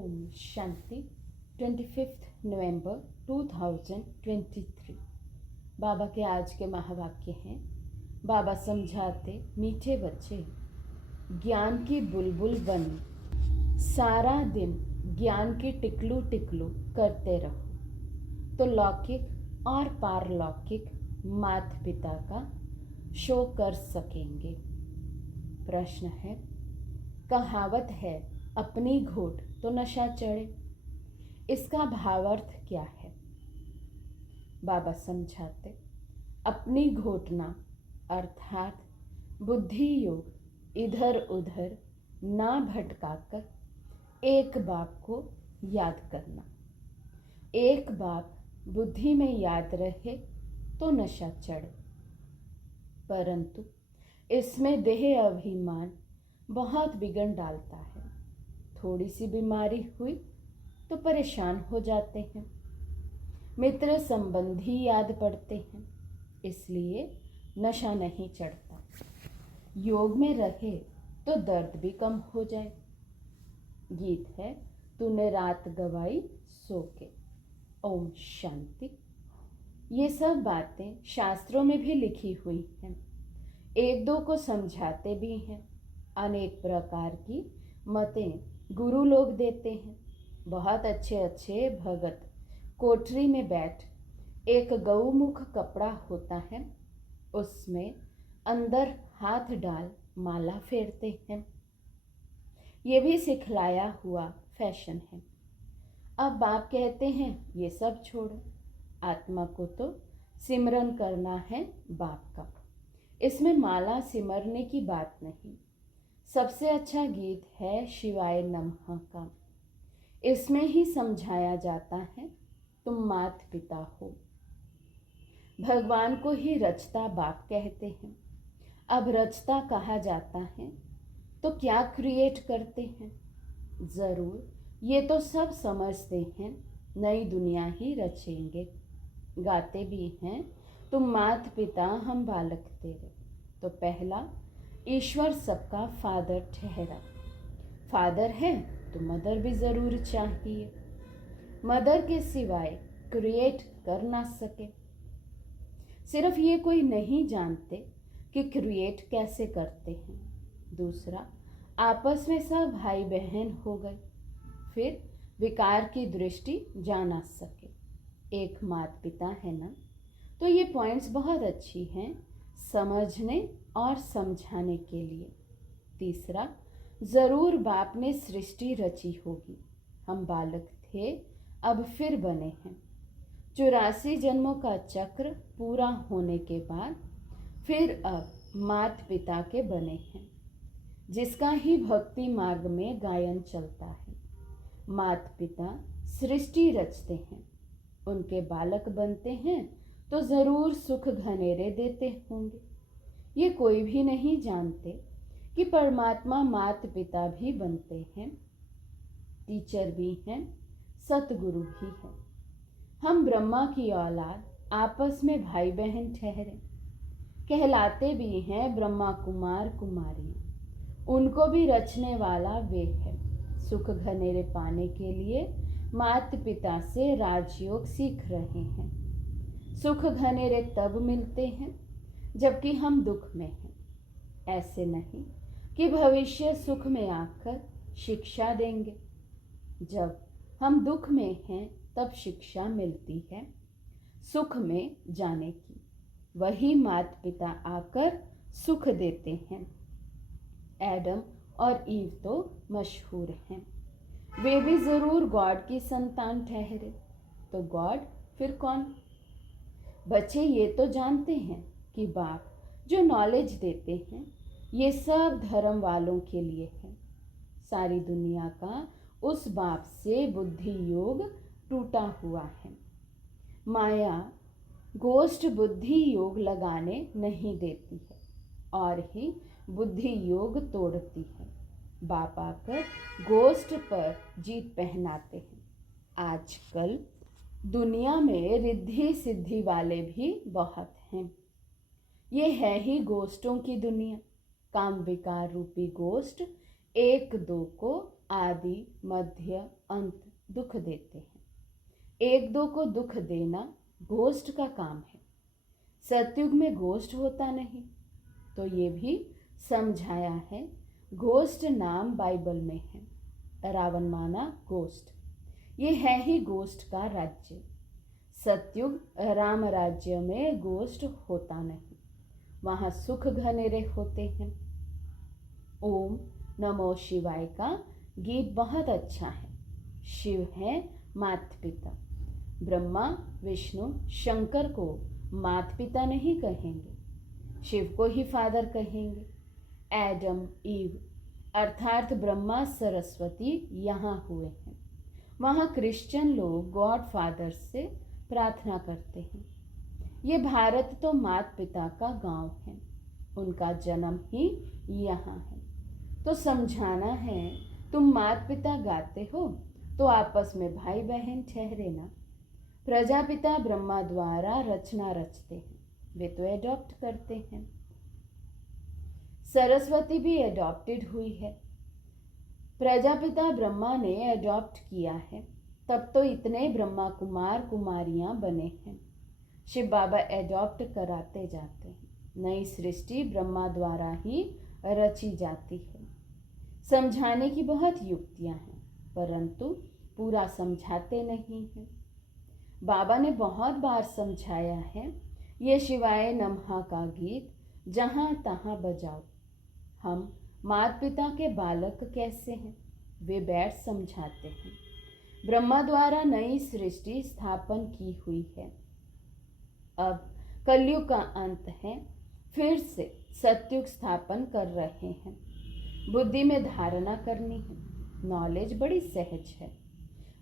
ओम शांति 25 नवंबर 2023। बाबा के आज के महावाक्य हैं। बाबा समझाते, मीठे बच्चे ज्ञान की बुलबुल बनो, सारा दिन ज्ञान की टिकलू टिकलू करते रहो तो लौकिक और पारलौकिक माता पिता का शो कर सकेंगे। प्रश्न है, कहावत है अपनी घोट तो नशा चढ़े, इसका भावार्थ क्या है? बाबा समझाते, अपनी घोटना अर्थात बुद्धि योग इधर उधर ना भटकाकर एक बाप को याद करना। एक बाप बुद्धि में याद रहे तो नशा चढ़े, परंतु इसमें देह अभिमान बहुत बिगड़ डालता है। थोड़ी सी बीमारी हुई तो परेशान हो जाते हैं, मित्र संबंधी याद पड़ते हैं, इसलिए नशा नहीं चढ़ता। योग में रहे तो दर्द भी कम हो जाए। गीत है, तूने रात गवाई सो के। ओम शांति। ये सब बातें शास्त्रों में भी लिखी हुई हैं, एक दो को समझाते भी हैं। अनेक प्रकार की मतें गुरु लोग देते हैं। बहुत अच्छे अच्छे भगत कोठरी में बैठ एक गौमुख कपड़ा होता है, उसमें अंदर हाथ डाल माला फेरते हैं। ये भी सिखलाया हुआ फैशन है। अब बाप कहते हैं ये सब छोड़ो, आत्मा को तो सिमरन करना है बाप का। इसमें माला सिमरने की बात नहीं। सबसे अच्छा गीत है शिवाय नमः का। इसमें ही समझाया जाता है तुम माता पिता हो। भगवान को ही रचता बाप कहते हैं। अब रचता कहा जाता है तो क्या क्रिएट करते हैं? जरूर ये तो सब समझते हैं, नई दुनिया ही रचेंगे। गाते भी हैं, तुम माता पिता हम बालक तेरे। तो पहला, ईश्वर सबका फादर ठहरा। फादर है तो मदर भी जरूर चाहिए। मदर के सिवाय क्रिएट कर ना सके। सिर्फ ये कोई नहीं जानते कि क्रिएट कैसे करते हैं। दूसरा, आपस में सब भाई बहन हो गए, फिर विकार की दृष्टि जा ना सके। एक माता पिता है ना, तो ये पॉइंट्स बहुत अच्छी हैं समझने और समझाने के लिए। तीसरा, जरूर बाप ने सृष्टि रची होगी। हम बालक थे, अब फिर बने हैं। 84 जन्मों का चक्र पूरा होने के बाद फिर अब माता पिता के बने हैं, जिसका ही भक्ति मार्ग में गायन चलता है। माता पिता सृष्टि रचते हैं, उनके बालक बनते हैं तो जरूर सुख घनेरे देते होंगे। ये कोई भी नहीं जानते कि परमात्मा माता पिता भी बनते हैं, टीचर भी हैं, सतगुरु भी हैं। हम ब्रह्मा की औलाद आपस में भाई बहन ठहरे, कहलाते भी हैं ब्रह्मा कुमार कुमारी। उनको भी रचने वाला वे है। सुख घनेरे पाने के लिए माता पिता से राजयोग सीख रहे हैं। सुख घनेरे तब मिलते हैं जबकि हम दुख में हैं। ऐसे नहीं कि भविष्य सुख में आकर शिक्षा देंगे। जब हम दुख में हैं तब शिक्षा मिलती है सुख में जाने की। वही माता पिता आकर सुख देते हैं। एडम और ईव तो मशहूर हैं, वे भी जरूर गॉड की संतान ठहरे। तो गॉड फिर कौन? बच्चे ये तो जानते हैं कि बाप जो नॉलेज देते हैं ये सब धर्म वालों के लिए है। सारी दुनिया का उस बाप से बुद्धि योग टूटा हुआ है। माया गोष्ठ बुद्धि योग लगाने नहीं देती है और ही बुद्धि योग तोड़ती है। बाप आकर गोष्ठ पर जीत पहनाते हैं। आजकल दुनिया में रिद्धि सिद्धि वाले भी बहुत हैं। ये है ही गोष्ठों की दुनिया। काम विकार रूपी गोष्ठ एक दो को आदि मध्य अंत दुख देते हैं। एक दो को दुख देना गोष्ठ का काम है। सतयुग में गोष्ठ होता नहीं, तो ये भी समझाया है। गोष्ठ नाम बाइबल में है। रावण माना गोष्ठ, ये है ही गोष्ठ का राज्य। सतयुग राम राज्य में गोष्ठ होता नहीं, वहाँ सुख घनेरे होते हैं। ओम नमो शिवाय का गीत बहुत अच्छा है। शिव है माता पिता। ब्रह्मा विष्णु शंकर को माता पिता नहीं कहेंगे, शिव को ही फादर कहेंगे। एडम ईव अर्थात ब्रह्मा सरस्वती यहाँ हुए हैं। वहाँ क्रिश्चियन लोग गॉड फादर से प्रार्थना करते हैं। ये भारत तो माता पिता का गांव है, उनका जन्म ही यहाँ है। तो समझाना है, तुम माता पिता गाते हो तो आपस में भाई बहन ठहरे ना। प्रजापिता ब्रह्मा द्वारा रचना रचते हैं, वे तो एडॉप्ट करते हैं। सरस्वती भी एडॉप्टेड हुई है। प्रजापिता ब्रह्मा ने एडॉप्ट किया है, तब तो इतने ब्रह्मा कुमार कुमारियां बने हैं। शिव बाबा एडॉप्ट कराते जाते हैं। नई सृष्टि ब्रह्मा द्वारा ही रची जाती है। समझाने की बहुत युक्तियां हैं, परंतु पूरा समझाते नहीं हैं। बाबा ने बहुत बार समझाया है, ये शिवाय नमः का गीत जहाँ तहाँ बजाओ। हम माता पिता के बालक कैसे हैं, वे बैठ समझाते हैं। ब्रह्मा द्वारा नई सृष्टि स्थापन की हुई है। अब कलयुग का अंत है, फिर से सतयुग स्थापन कर रहे हैं। बुद्धि में धारणा करनी है। नॉलेज बड़ी सहज है।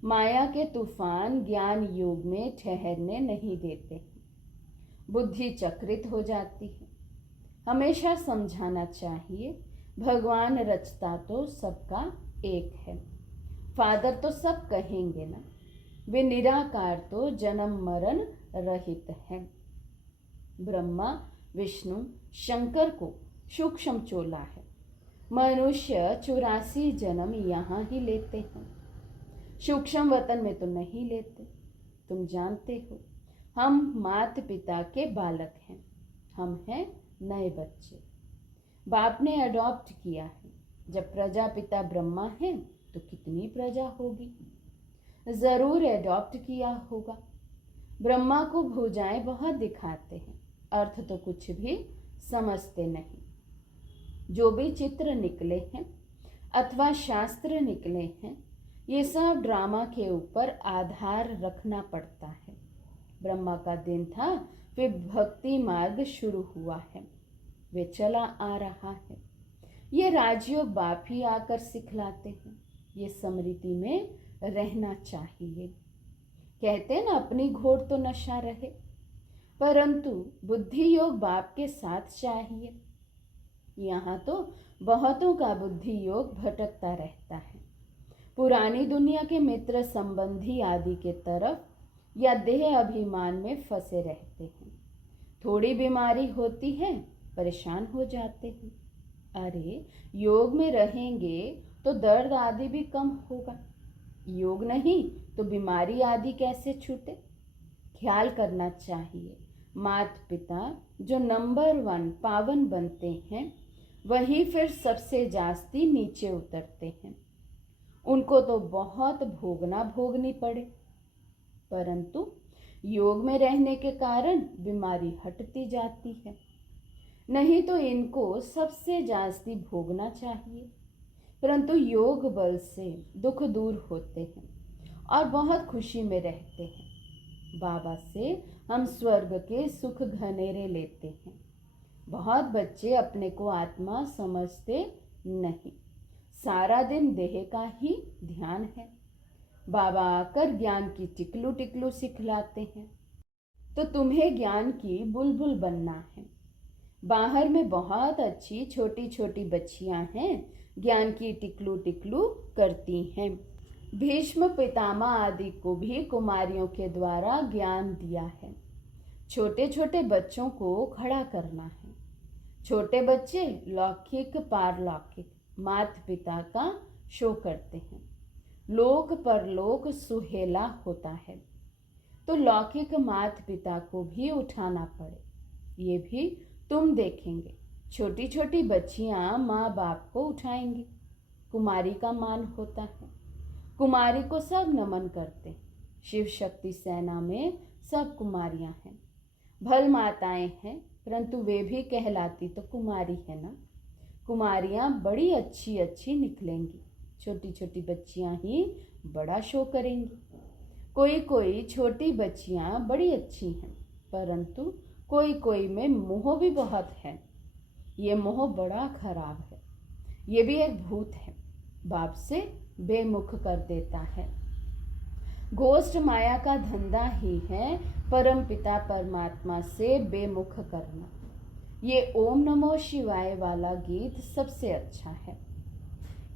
माया के तूफान ज्ञान योग में ठहरने नहीं देते हैं। बुद्धि चक्रित हो जाती है। हमेशा समझाना चाहिए, भगवान रचता तो सबका एक है। फादर तो सब कहेंगे ना, वे निराकार तो जन्म मरण रहित हैं। ब्रह्मा विष्णु शंकर को सूक्ष्म चोला है। मनुष्य 84 जन्म यहाँ ही लेते हैं, सूक्ष्म वतन में तो नहीं लेते। तुम जानते हो, हम माता पिता के बालक हैं, हम हैं नए बच्चे। बाप ने अडॉप्ट किया है। जब प्रजापिता ब्रह्मा है तो कितनी प्रजा होगी, जरूर अडॉप्ट किया होगा। ब्रह्मा को भुजाएं बहुत दिखाते हैं, अर्थ तो कुछ भी समझते नहीं। जो भी चित्र निकले हैं अथवा शास्त्र निकले हैं, ये सब ड्रामा के ऊपर आधार रखना पड़ता है। ब्रह्मा का दिन था, फिर भक्ति मार्ग शुरू हुआ है, वे चला आ रहा है। ये राजयोग बाप ही आकर सिखलाते हैं। ये स्मृति में रहना चाहिए। कहते हैं ना, अपनी घोड़ तो नशा रहे, परंतु बुद्धि योग बाप के साथ चाहिए। यहाँ तो बहुतों का बुद्धि योग भटकता रहता है, पुरानी दुनिया के मित्र संबंधी आदि के तरफ या देह अभिमान में फंसे रहते हैं। थोड़ी बीमारी होती है, परेशान हो जाते हैं। अरे योग में रहेंगे तो दर्द आदि भी कम होगा। योग नहीं तो बीमारी आदि कैसे छूटे। ख्याल करना चाहिए। माता पिता जो नंबर 1 पावन बनते हैं, वही फिर सबसे जास्ती नीचे उतरते हैं। उनको तो बहुत भोगनी पड़े, परंतु योग में रहने के कारण बीमारी हटती जाती है। नहीं तो इनको सबसे जास्ती भोगना चाहिए, परंतु योग बल से दुख दूर होते हैं और बहुत खुशी में रहते हैं। बाबा से हम स्वर्ग के सुख घनेरे लेते हैं। बहुत बच्चे अपने को आत्मा समझते नहीं, सारा दिन देह का ही ध्यान है। बाबा आकर ज्ञान की टिकलू टिकलू सिखलाते हैं, तो तुम्हें ज्ञान की बुलबुल बनना है। बाहर में बहुत अच्छी छोटी छोटी बच्चियां हैं, ज्ञान की टिकलू टिकलू करती हैं। भीष्म पितामह आदि को भी कुमारियों के द्वारा ज्ञान दिया है। छोटे छोटे बच्चों को खड़ा करना है। छोटे बच्चे लौकिक पारलौकिक माता पिता का शो करते हैं। लोक परलोक सुहेला होता है तो लौकिक माता पिता को भी उठाना पड़े, ये भी तुम देखेंगे। छोटी छोटी बच्चियां माँ बाप को उठाएंगी। कुमारी का मान होता है, कुमारी को सब नमन करते हैं। शिव शक्ति सेना में सब कुमारियां हैं। भल माताएं हैं परंतु वे भी कहलाती तो कुमारी है ना। कुमारियां बड़ी अच्छी अच्छी निकलेंगी, छोटी छोटी बच्चियां ही बड़ा शो करेंगी। कोई कोई छोटी बच्चियां बड़ी अच्छी हैं परंतु कोई कोई में मोह भी बहुत है। ये मोह बड़ा खराब है, ये भी एक भूत है, बाप से बेमुख कर देता है। गोष्ठ माया का धंधा ही है परम पिता परमात्मा से बेमुख करना। ये ओम नमो शिवाय वाला गीत सबसे अच्छा है।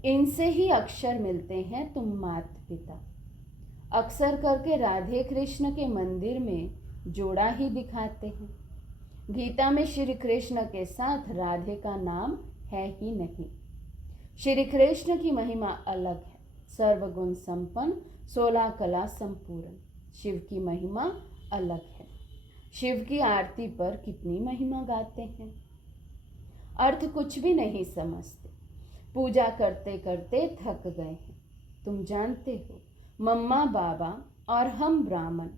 इनसे ही अक्षर मिलते हैं तुम माता पिता। अक्सर करके राधे कृष्ण के मंदिर में जोड़ा ही दिखाते हैं। गीता में श्री कृष्ण के साथ राधे का नाम है ही नहीं। श्री कृष्ण की महिमा अलग है, सर्वगुण संपन्न, 16 कला संपूर्ण। शिव की महिमा अलग है। शिव की आरती पर कितनी महिमा गाते हैं, अर्थ कुछ भी नहीं समझते। पूजा करते करते थक गए हैं। तुम जानते हो मम्मा बाबा और हम ब्राह्मण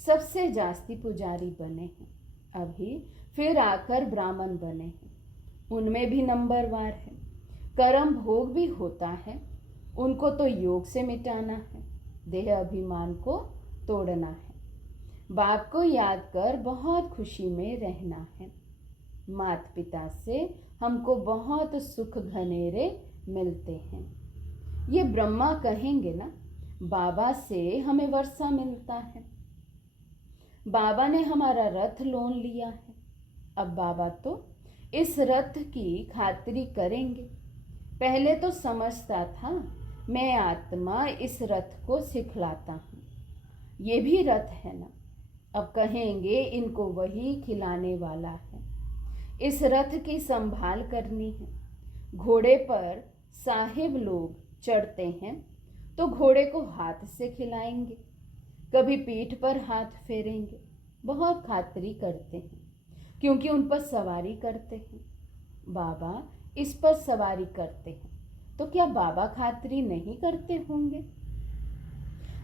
सबसे जास्ती पुजारी बने हैं। अभी फिर आकर ब्राह्मण बने हैं, उनमें भी नंबरवार है। कर्म भोग भी होता है, उनको तो योग से मिटाना है, देह अभिमान को तोड़ना है। बाप को याद कर बहुत खुशी में रहना है। माता पिता से हमको बहुत सुख घनेरे मिलते हैं। ये ब्रह्मा कहेंगे ना, बाबा से हमें वर्षा मिलता है। बाबा ने हमारा रथ लोन लिया है, अब बाबा तो इस रथ की खातिरी करेंगे। पहले तो समझता था मैं आत्मा इस रथ को सिखलाता हूँ, ये भी रथ है ना। अब कहेंगे इनको वही खिलाने वाला है। इस रथ की संभाल करनी है। घोड़े पर साहिब लोग चढ़ते हैं तो घोड़े को हाथ से खिलाएंगे, कभी पीठ पर हाथ फेरेंगे, बहुत खातिरी करते हैं क्योंकि उन पर सवारी करते हैं। बाबा इस पर सवारी करते हैं तो क्या बाबा खातिरी नहीं करते होंगे?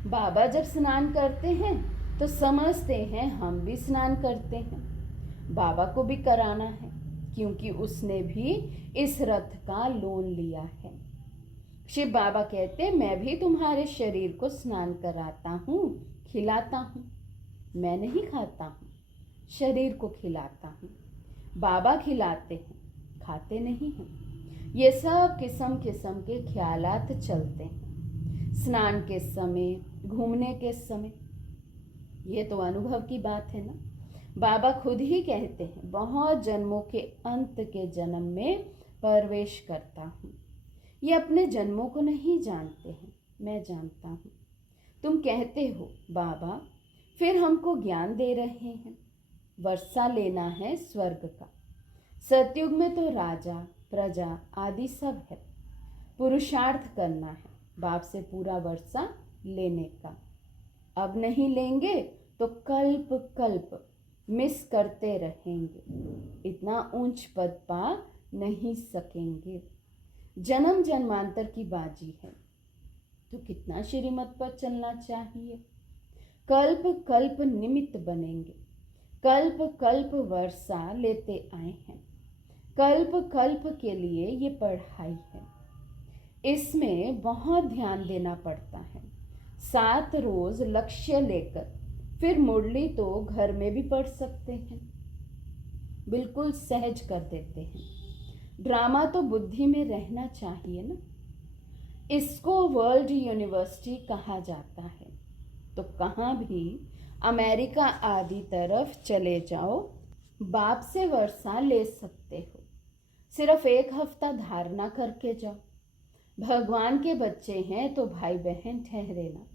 बाबा जब स्नान करते हैं तो समझते हैं हम भी स्नान करते हैं। बाबा को भी कराना है क्योंकि उसने भी इस रथ का लोन लिया है। शिव बाबा कहते मैं भी तुम्हारे शरीर को स्नान कराता हूँ, खिलाता हूँ। मैं नहीं खाता हूँ, शरीर को खिलाता हूँ। बाबा खिलाते हैं, खाते नहीं हैं। ये सब किस्म किस्म के ख्यालात चलते हैं। स्नान के समय, घूमने के समय, ये तो अनुभव की बात है ना। बाबा खुद ही कहते हैं बहुत जन्मों के अंत के जन्म में प्रवेश करता हूँ। ये अपने जन्मों को नहीं जानते हैं, मैं जानता हूँ। तुम कहते हो बाबा फिर हमको ज्ञान दे रहे हैं, वर्षा लेना है स्वर्ग का। सतयुग में तो राजा प्रजा आदि सब है, पुरुषार्थ करना है बाप से पूरा वर्षा लेने का। अब नहीं लेंगे तो कल्प कल्प मिस करते रहेंगे, इतना ऊंच पद पा नहीं सकेंगे। जन्म जन्मांतर की बाजी है तो कितना श्रीमत पर चलना चाहिए। कल्प कल्प निमित्त बनेंगे, कल्प कल्प वर्षा लेते आए हैं। कल्प कल्प के लिए ये पढ़ाई है, इसमें बहुत ध्यान देना पड़ता है। 7 रोज लक्ष्य लेकर फिर मुरली तो घर में भी पढ़ सकते हैं, बिल्कुल सहज कर देते हैं। ड्रामा तो बुद्धि में रहना चाहिए ना। इसको वर्ल्ड यूनिवर्सिटी कहा जाता है। तो कहाँ भी अमेरिका आदि तरफ चले जाओ, बाप से वर्षा ले सकते हो। सिर्फ 1 हफ्ता धारणा करके जाओ। भगवान के बच्चे हैं तो भाई बहन ठहरे ना।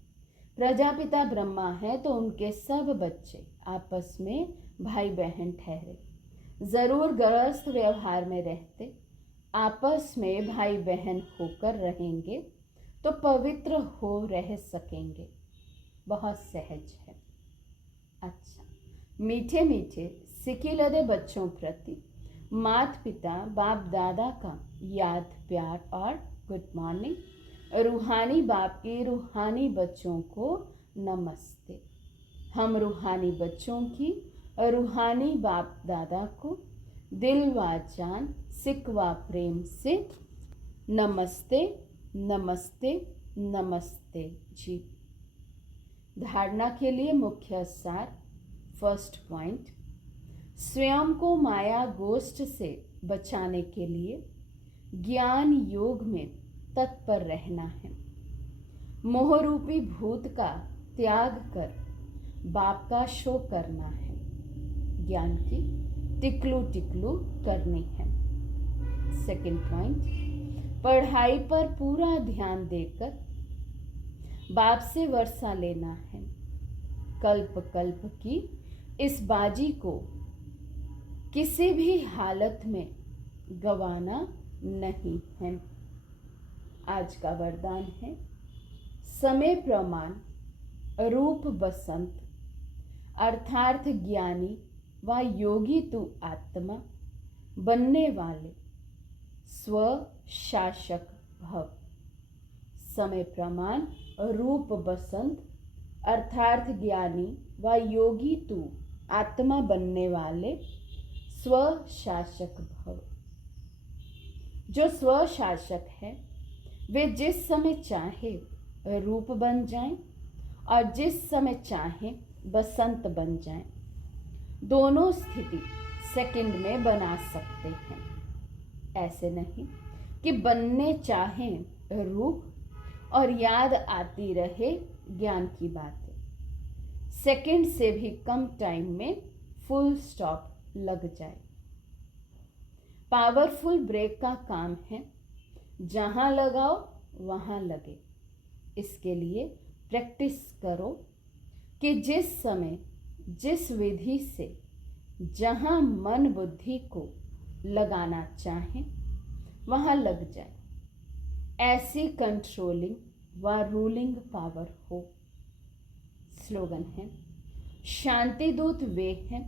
प्रजापिता ब्रह्मा है तो उनके सब बच्चे आपस में भाई बहन ठहरे। जरूर गृहस्थ व्यवहार में रहते आपस में भाई बहन होकर रहेंगे तो पवित्र हो रह सकेंगे। बहुत सहज है। अच्छा, मीठे मीठे सिकिलदे बच्चों प्रति माता पिता बाप दादा का याद प्यार और गुड मॉर्निंग। रूहानी बाप के रूहानी बच्चों को नमस्ते। हम रूहानी बच्चों की रूहानी बाप दादा को दिल व जान सिक व प्रेम से नमस्ते नमस्ते नमस्ते जी। धारणा के लिए मुख्य सार। फर्स्ट पॉइंट, स्वयं को माया गोष्ठ से बचाने के लिए ज्ञान योग में तत्पर रहना है। मोहरूपी भूत का त्याग कर बाप का शो करना है। ज्ञान की टिकलू टिकलू करनी है। सेकंड पॉइंट, पढ़ाई पर पूरा ध्यान देकर बाप से वर्षा लेना है। कल्प कल्प की इस बाजी को किसी भी हालत में गंवाना नहीं है। आज का वरदान है समय प्रमाण रूप बसंत अर्थार्थ ज्ञानी व योगी तू आत्मा बनने वाले स्व शासक भव। समय प्रमाण रूप बसंत अर्थार्थ ज्ञानी व योगी तू आत्मा बनने वाले स्व शासक भव। जो स्व शासक है वे जिस समय चाहे रूप बन जाएं और जिस समय चाहे बसंत बन जाएं। दोनों स्थिति सेकंड में बना सकते हैं। ऐसे नहीं कि बनने चाहें रूप और याद आती रहे ज्ञान की बातें। सेकंड से भी कम टाइम में फुल स्टॉप लग जाए। पावरफुल ब्रेक का काम है, जहां लगाओ वहां लगे। इसके लिए प्रैक्टिस करो कि जिस समय जिस विधि से जहां मन बुद्धि को लगाना चाहे वहां लग जाए। ऐसी कंट्रोलिंग व रूलिंग पावर हो। स्लोगन है, शांति दूत वे हैं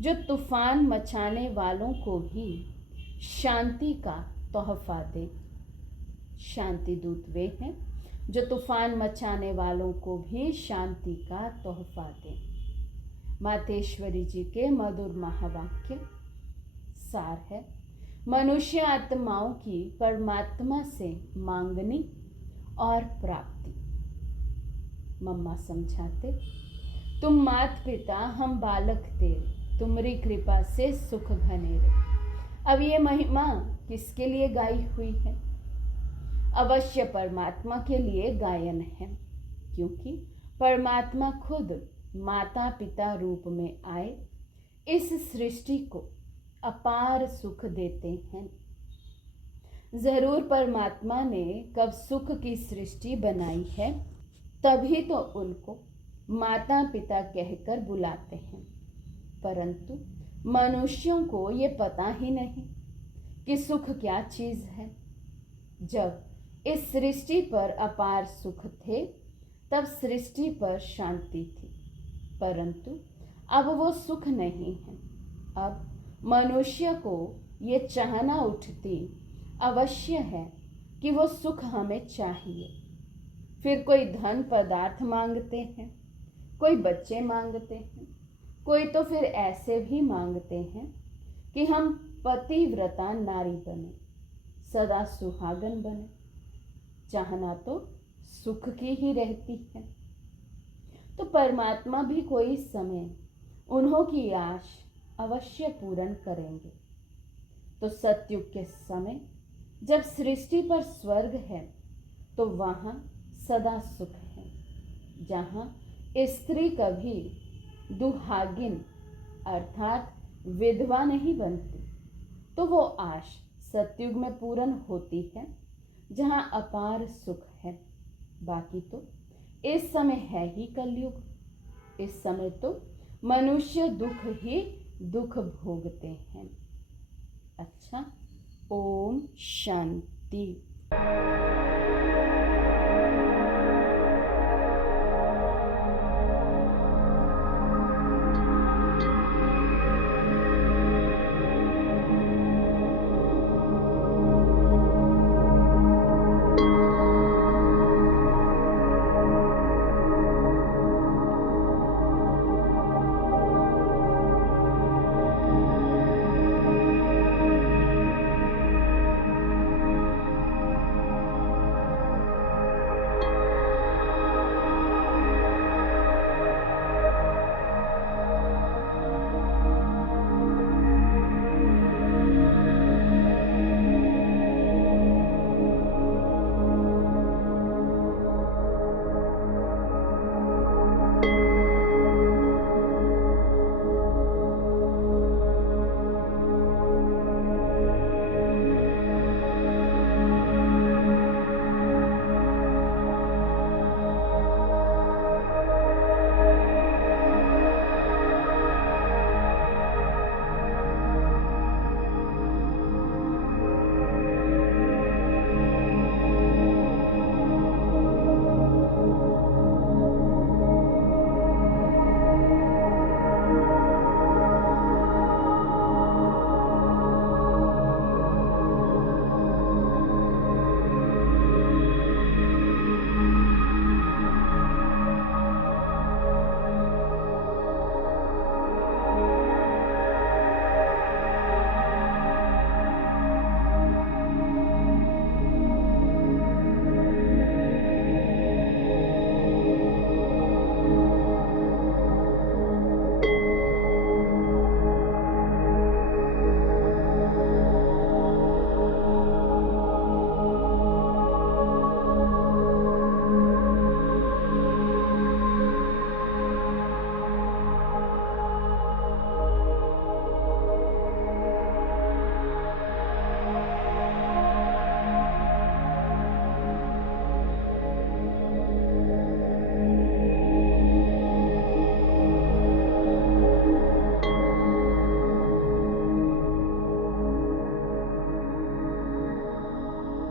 जो तूफान मचाने वालों को भी शांति का तोहफा दे। शांति दूत वे हैं जो तूफान मचाने वालों को भी शांति का तोहफा दे। मातेश्वरी जी के मधुर महावाक्य सार है, मनुष्य आत्माओं की परमात्मा से मांगनी और प्राप्ति। मम्मा समझाते, तुम मात पिता हम बालक तेरे, तुमरी कृपा से सुख घनेरे। अब ये महिमा किसके लिए गाई हुई है? अवश्य परमात्मा के लिए गायन है, क्योंकि परमात्मा खुद माता पिता रूप में आए इस सृष्टि को अपार सुख देते हैं। जरूर परमात्मा ने कब सुख की सृष्टि बनाई है, तभी तो उनको माता पिता कहकर बुलाते हैं। परंतु मनुष्यों को ये पता ही नहीं कि सुख क्या चीज है। जब इस सृष्टि पर अपार सुख थे तब सृष्टि पर शांति थी, परंतु अब वो सुख नहीं है। अब मनुष्य को ये चाहना उठती अवश्य है कि वो सुख हमें चाहिए। फिर कोई धन पदार्थ मांगते हैं, कोई बच्चे मांगते हैं, कोई तो फिर ऐसे भी मांगते हैं कि हम पतिव्रता नारी बने, सदा सुहागन बने। चाहना तो सुख की ही रहती है। तो परमात्मा भी कोई समय उन्हों की आश अवश्य पूर्ण करेंगे। तो सतयुग के समय जब सृष्टि पर स्वर्ग है तो वहां सदा सुख है। जहां स्त्री कभी दुहागिन अर्थात विधवा नहीं बनती, तो वो आश सतयुग में पूर्ण होती है, जहां अपार सुख है। बाकी तो इस समय है ही कलयुग। इस समय तो मनुष्य दुख ही दुख भोगते हैं। अच्छा, ओम शांति।